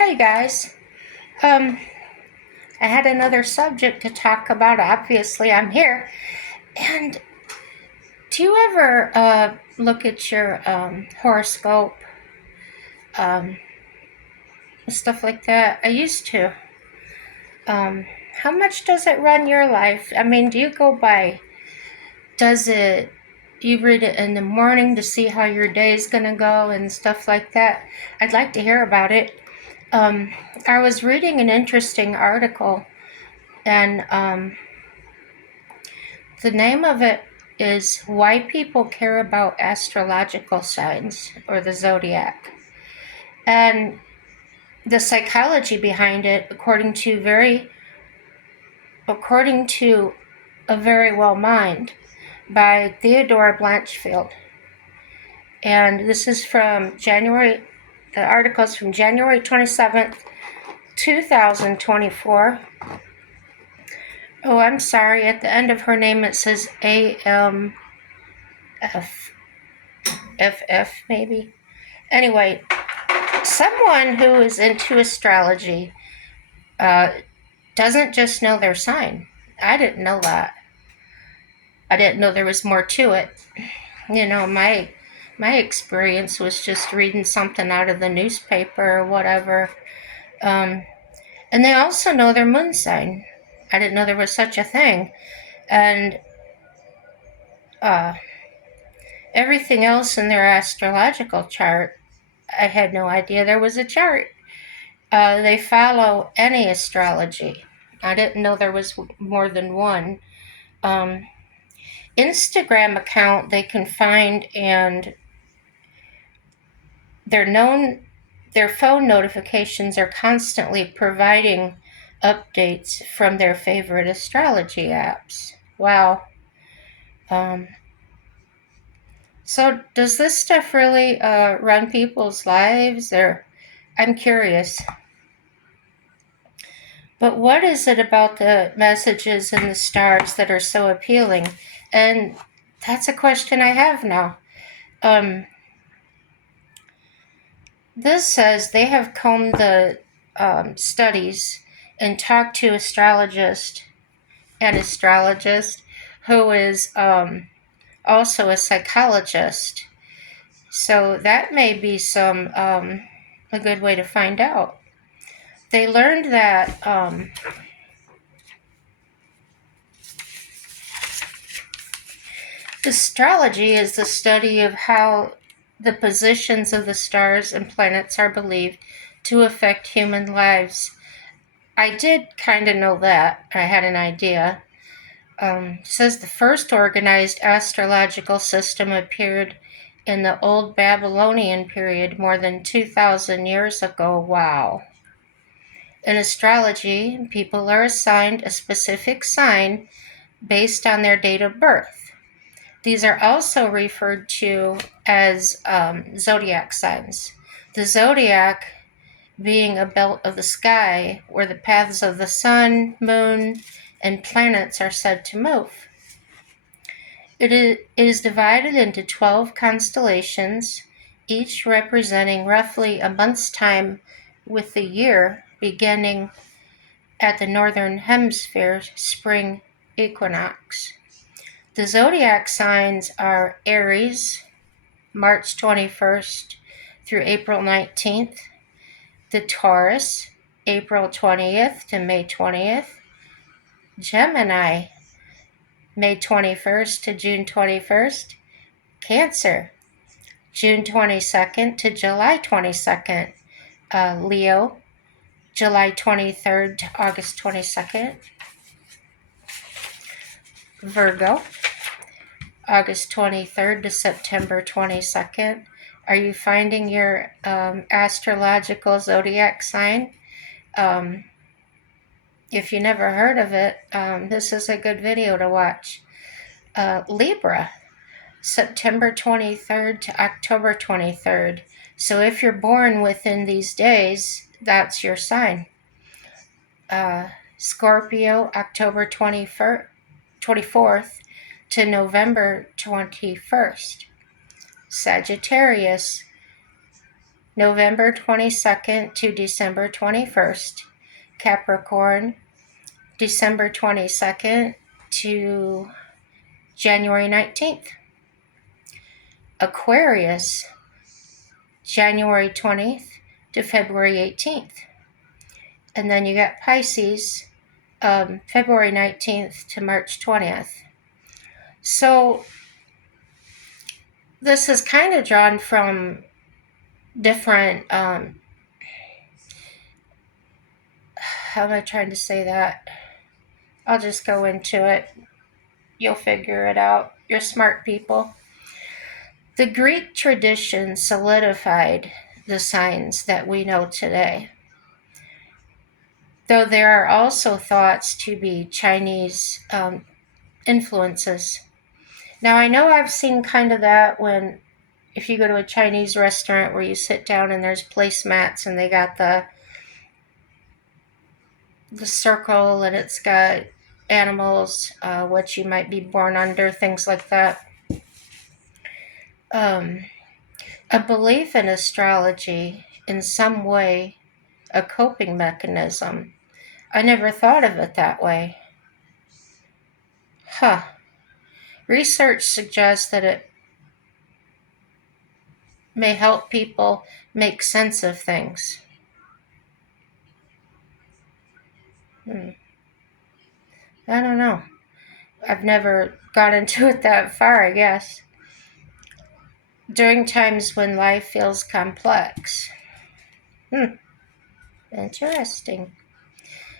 Hey guys. Um, I had another subject to talk about. Obviously, I'm here. And do you ever look at your horoscope, um, stuff like that? I used to. Um, how much does it run your life? I mean, do you go by? Does it? You read it in the morning to see how your day is gonna go and stuff like that. I'd like to hear about it. Um, I was reading an interesting article, and the name of it is Why People Care About Astrological Signs or the Zodiac. And the psychology behind it, according to A Very Well Mind by Theodore Blanchfield. And this is from the article's from January 27th, 2024. Oh, I'm sorry, at the end of her name it says AMFFF maybe. Anyway, someone who is into astrology doesn't just know their sign. I didn't know that. I didn't know there was more to it. You know, my experience was just reading something out of the newspaper or whatever. And they also know their moon sign. I didn't know there was such a thing. And everything else in their astrological chart, I had no idea there was a chart. They follow any astrology. I didn't know there was more than one. Instagram account they can find, and their phone notifications are constantly providing updates from their favorite astrology apps. Wow. So does this stuff really run people's lives? Or I'm curious. But what is it about the messages in the stars that are so appealing? And that's a question I have now. This says they have combed the studies and talked to an astrologist who is also a psychologist. So that may be a good way to find out. They learned that astrology is the study of how the positions of the stars and planets are believed to affect human lives. I did kind of know that. I had an idea. Says the first organized astrological system appeared in the Old Babylonian period more than 2,000 years ago. Wow. In astrology, people are assigned a specific sign based on their date of birth. These are also referred to as zodiac signs. The zodiac being a belt of the sky where the paths of the sun, moon, and planets are said to move. It is divided into 12 constellations, each representing roughly a month's time, with the year beginning at the northern hemisphere spring equinox. The zodiac signs are Aries, March 21st through April 19th, the Taurus, April 20th to May 20th, Gemini, May 21st to June 21st, Cancer, June 22nd to July 22nd, Leo, July 23rd to August 22nd, Virgo, August 23rd to September 22nd. Are you finding your astrological zodiac sign? If you never heard of it, this is a good video to watch. Libra, September 23rd to October 23rd. So if you're born within these days, that's your sign. Scorpio, October 24th to November 21st. Sagittarius, November 22nd to December 21st. Capricorn, December 22nd to January 19th. Aquarius, January 20th to February 18th. And then you got Pisces, February 19th to March 20th. So this is kind of drawn from different, how am I trying to say that? I'll just go into it. You'll figure it out. You're smart people. The Greek tradition solidified the signs that we know today, though there are also thoughts to be Chinese influences. Now, I know I've seen kind of that when, if you go to a Chinese restaurant where you sit down and there's placemats and they got the circle and it's got animals, what you might be born under, things like that. A belief in astrology in some way, a coping mechanism. I never thought of it that way. Research suggests that it may help people make sense of things. I don't know. I've never got into it that far, I guess. During times when life feels complex. Interesting.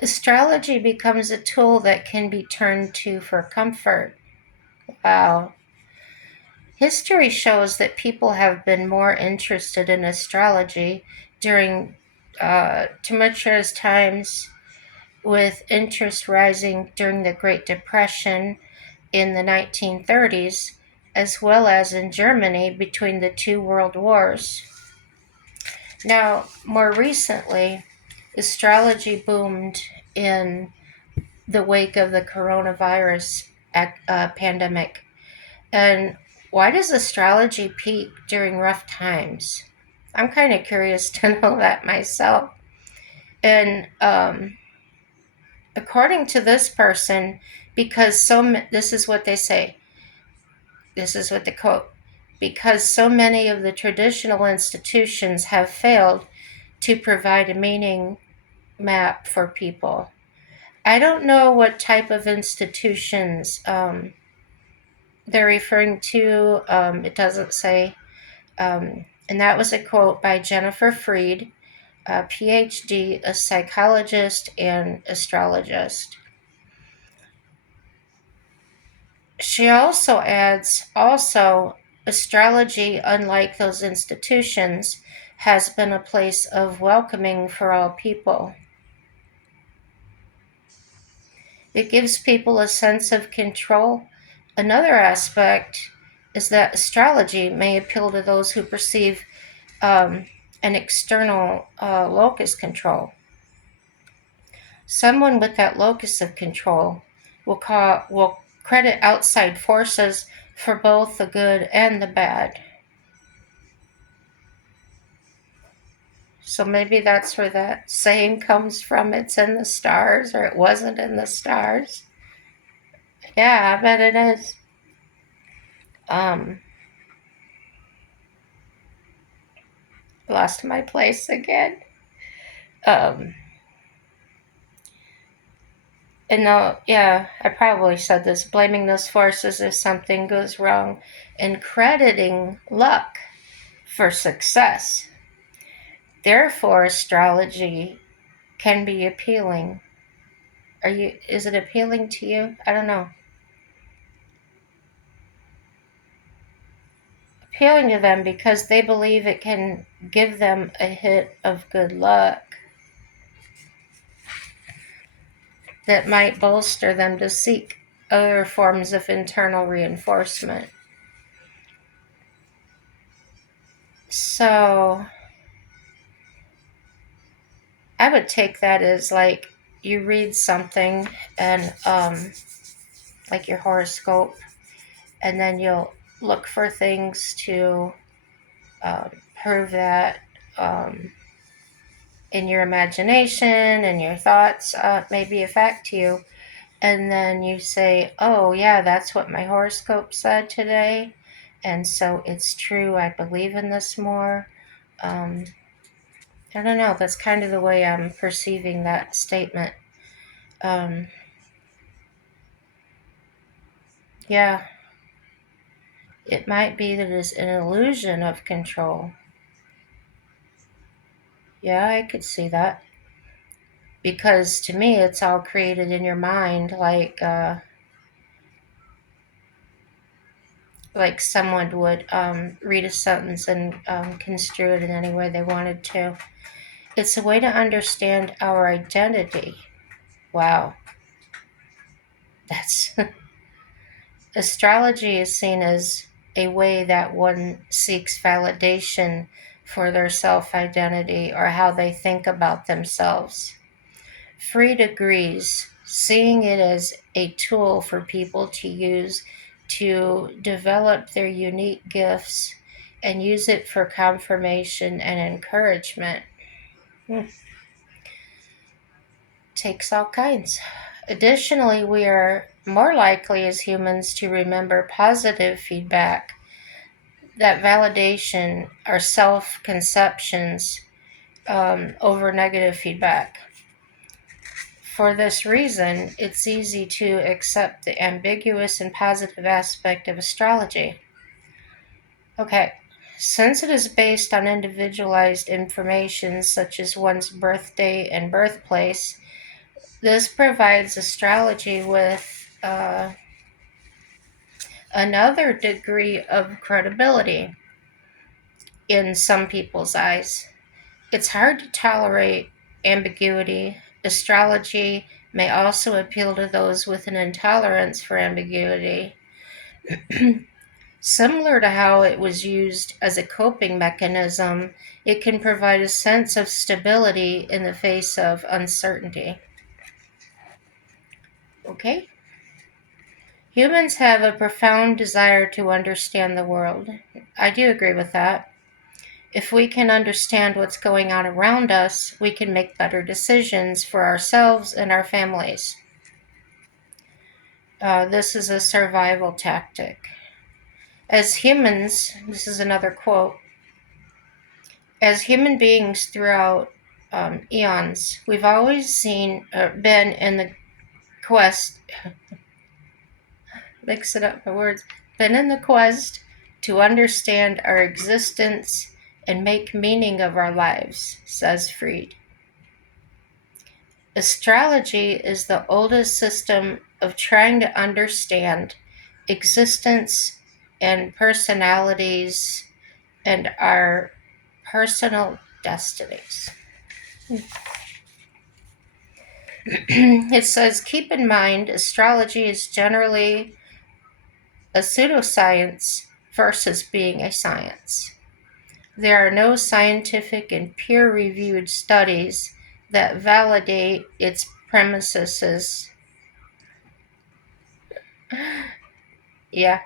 Astrology becomes a tool that can be turned to for comfort. Wow. History shows that people have been more interested in astrology during tumultuous times, with interest rising during the Great Depression in the 1930s, as well as in Germany between the two world wars. Now, more recently, astrology boomed in the wake of the coronavirus pandemic. And why does astrology peak during rough times? I'm kind of curious to know that myself. And according to this person, because this is what they say, this is what they quote, because so many of the traditional institutions have failed to provide a meaning map for people. I don't know what type of institutions they're referring to. It doesn't say. And that was a quote by Jennifer Freed, a PhD, a psychologist, and astrologist. She also adds, astrology, unlike those institutions, has been a place of welcoming for all people. It gives people a sense of control. Another aspect is that astrology may appeal to those who perceive an external locus control. Someone with that locus of control will credit outside forces for both the good and the bad. So maybe that's where that saying comes from, it's in the stars, or it wasn't in the stars. Yeah, I bet it is. Lost my place again. And I probably said this, blaming those forces if something goes wrong and crediting luck for success. Therefore, astrology can be appealing. Is it appealing to you? I don't know. Appealing to them because they believe it can give them a hit of good luck that might bolster them to seek other forms of internal reinforcement. So I would take that as like you read something and like your horoscope, and then you'll look for things to prove that. in your imagination and your thoughts maybe affect you. And then you say, oh, yeah, that's what my horoscope said today. And so it's true. I believe in this more. I don't know. That's kind of the way I'm perceiving that statement. Um, yeah, it might be that it's an illusion of control. Yeah, I could see that. Because to me, it's all created in your mind, like someone would read a sentence and construe it in any way they wanted to. It's a way to understand our identity. Wow, that's astrology is seen as a way that one seeks validation for their self-identity or how they think about themselves. Freud agrees, seeing it as a tool for people to use to develop their unique gifts and use it for confirmation and encouragement. Takes all kinds. Additionally, we are more likely as humans to remember positive feedback, that validation, our self conceptions over negative feedback. For this reason, it's easy to accept the ambiguous and positive aspect of astrology. Okay, since it is based on individualized information such as one's birthday and birthplace, this provides astrology with another degree of credibility in some people's eyes. It's hard to tolerate ambiguity. Astrology may also appeal to those with an intolerance for ambiguity. Similar to how it was used as a coping mechanism, it can provide a sense of stability in the face of uncertainty. Okay? Humans have a profound desire to understand the world. I do agree with that. If we can understand what's going on around us, we can make better decisions for ourselves and our families. This is a survival tactic. As humans, this is another quote, as human beings throughout eons, we've always been in the quest, mix it up my words, been in the quest to understand our existence and make meaning of our lives, says Freud. Astrology is the oldest system of trying to understand existence and personalities and our personal destinies. It says, keep in mind, astrology is generally a pseudoscience versus being a science. There are no scientific and peer-reviewed studies that validate its premises. Yeah,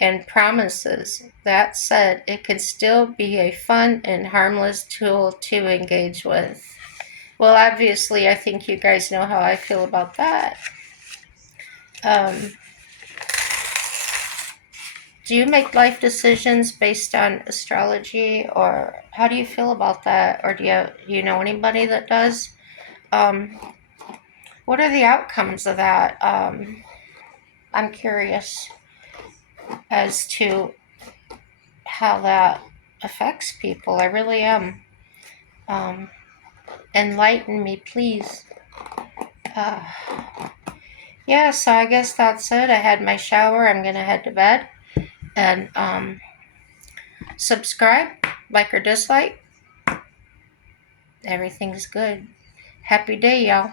and promises. That said, it can still be a fun and harmless tool to engage with. Well, obviously, I think you guys know how I feel about that. Do you make life decisions based on astrology, or how do you feel about that? Or do you know anybody that does? What are the outcomes of that? I'm curious as to how that affects people. I really am. Enlighten me, please. Yeah, so I guess that's it. I had my shower. I'm going to head to bed. And subscribe, like or dislike. Everything's good. Happy day, y'all.